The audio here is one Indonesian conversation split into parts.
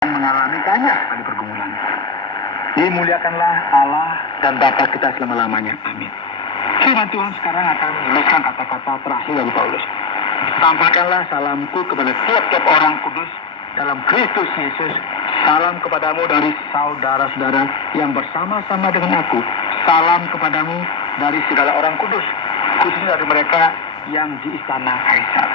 mengalami banyak kali pergumulan. Dimuliakanlah Allah dan Bapa kita selama-lamanya. Amin. Firman Tuhan sekarang akan menuliskan kata-kata terakhir dari Paulus. Sampaikanlah salamku kepada tiap-tiap orang kudus dalam Kristus Yesus. Salam kepadamu dari saudara-saudara yang bersama-sama dengan aku. Salam kepadamu dari segala orang kudus, khususnya dari mereka yang di istana Kaisar.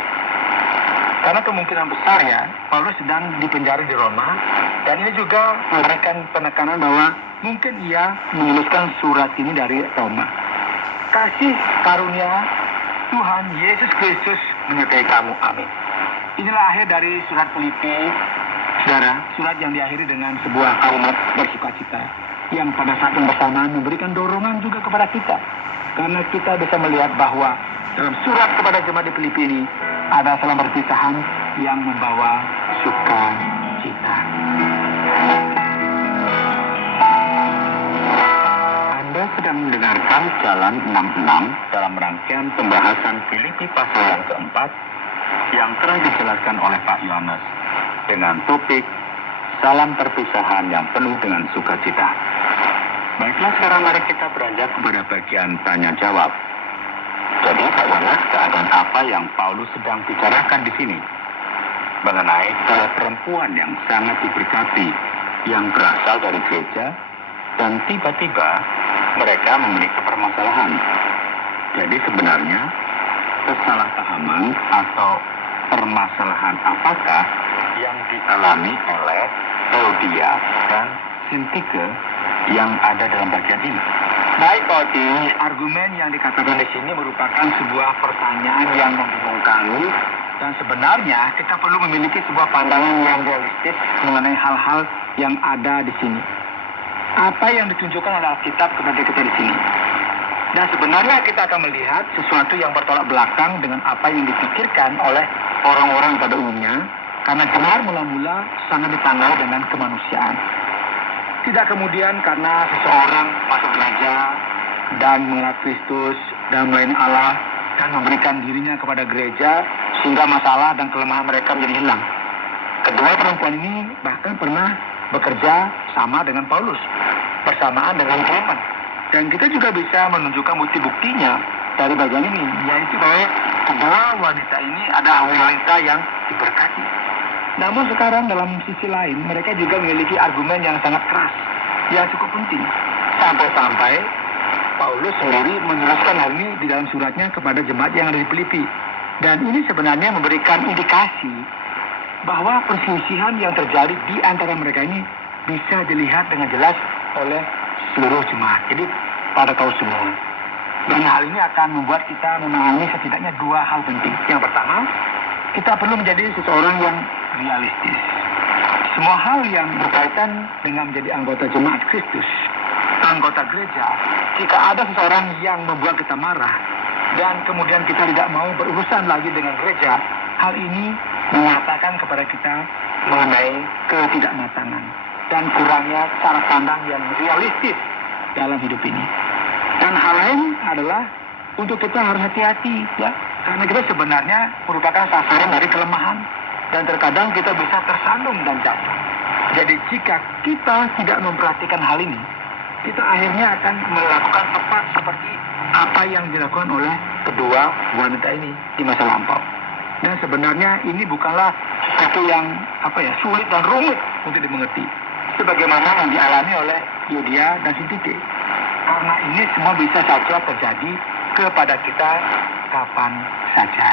Karena kemungkinan besar ya, Paulus sedang dipenjara di Roma, dan ini juga memberikan penekanan bahwa mungkin ia menuliskan surat ini dari Roma. Kasih karunia Tuhan Yesus Kristus menyertai kamu. Amin. Inilah akhir dari surat Filipi, saudara, surat yang diakhiri dengan sebuah kalimat bersukacita yang pada saat yang bersamaan memberikan dorongan juga kepada kita. Karena kita bisa melihat bahwa dalam surat kepada jemaat di Filipi ini ada salam perpisahan yang membawa sukacita. Anda sedang mendengarkan Jalan 66 dalam rangkaian pembahasan Filipi pasal yang keempat yang telah dijelaskan oleh Pak Yohanes dengan topik salam perpisahan yang penuh dengan sukacita. Baiklah, sekarang mari kita beranjak kepada bagian tanya jawab. Jadi Pak Yohanes, keadaan apa yang Paulus sedang bicarakan di sini? Mengenai salah perempuan yang sangat diberkati yang berasal dari gereja dan tiba-tiba mereka memiliki permasalahan. Jadi sebenarnya kesalahpahaman atau permasalahan apakah yang dialami oleh Euodia dan Syntyche yang ada dalam bagian ini? Baik, Pak Odi, argumen yang dikatakan di sini merupakan sebuah pertanyaan yang membingungkan, dan sebenarnya kita perlu memiliki sebuah pandangan yang realistis mengenai hal-hal yang ada di sini. Apa yang ditunjukkan oleh Alkitab kepada kita di sini? Dan sebenarnya kita akan melihat sesuatu yang bertolak belakang dengan apa yang dipikirkan oleh orang-orang pada umumnya, karena benar mula-mula sangat ditandai dengan kemanusiaan. Tidak kemudian karena seseorang masuk gereja dan mengenal Kristus dan melayani Allah dan memberikan dirinya kepada gereja sehingga masalah dan kelemahan mereka menjadi hilang. Kedua perempuan ini bahkan pernah bekerja sama dengan Paulus bersamaan dengan Clement. Dan kita juga bisa menunjukkan bukti-buktinya dari bagian ini, yaitu bahwa kedua wanita ini adalah wanita yang diberkati. Namun sekarang dalam sisi lain, mereka juga memiliki argumen yang sangat keras, yang cukup penting. Sampai-sampai Paulus sendiri menuliskan hal ini di dalam suratnya kepada jemaat yang ada di Filipi. Dan ini sebenarnya memberikan indikasi bahwa perselisihan yang terjadi di antara mereka ini bisa dilihat dengan jelas oleh seluruh jemaat. Jadi pada tahu semua. Dan hal ini akan membuat kita memahami setidaknya dua hal penting. Yang pertama, kita perlu menjadi seseorang yang realistis. Semua hal yang berkaitan dengan menjadi anggota jemaat Kristus, anggota gereja, jika ada seseorang yang membuat kita marah dan kemudian kita tidak mau berurusan lagi dengan gereja, hal ini mengatakan kepada kita mengenai ketidakmatangan dan kurangnya cara pandang yang realistis dalam hidup ini. Dan hal lain adalah untuk kita harus hati-hati, ya, karena kita sebenarnya merupakan sasaran dari kelemahan. Dan terkadang kita bisa tersandung dan jatuh. Jadi jika kita tidak memperhatikan hal ini, kita akhirnya akan melakukan tepat seperti apa yang dilakukan oleh kedua wanita ini di masa lampau. Dan sebenarnya ini bukanlah sesuatu yang sulit dan rumit untuk dimengerti, sebagaimana yang dialami oleh Euodia dan Syntyche. Karena ini semua bisa saja terjadi kepada kita kapan saja.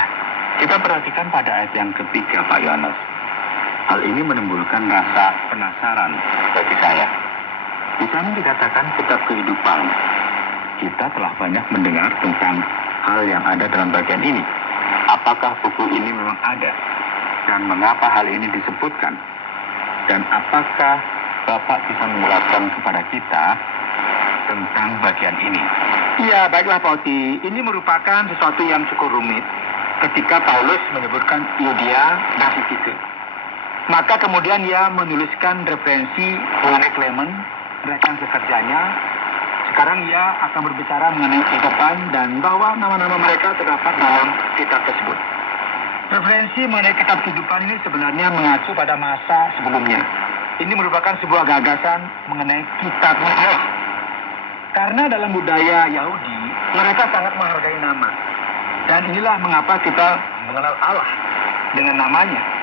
Kita perhatikan pada ayat yang ketiga, Pak Yohanes. Hal ini menimbulkan rasa penasaran bagi saya. Di sana dikatakan kitab kehidupan. Kita telah banyak mendengar tentang hal yang ada dalam bagian ini. Apakah buku ini memang ada? Dan mengapa hal ini disebutkan? Dan apakah Bapak bisa menjelaskan kepada kita tentang bagian ini? Ya, baiklah Pak Oti. Ini merupakan sesuatu yang cukup rumit. Ketika Paulus menyebutkan Euodia dan Syntyche, maka kemudian ia menuliskan referensi mengenai Clement, rekan sekerjanya. Sekarang ia akan berbicara mengenai kehidupan dan bahwa nama-nama mereka terdapat dalam kitab tersebut. Referensi mengenai kitab kehidupan ini sebenarnya mengacu pada masa sebelumnya. Ini merupakan sebuah gagasan mengenai kitab Allah. Karena dalam budaya Yahudi, mereka sangat menghargai nama. Dan inilah mengapa kita mengenal Allah dengan namanya.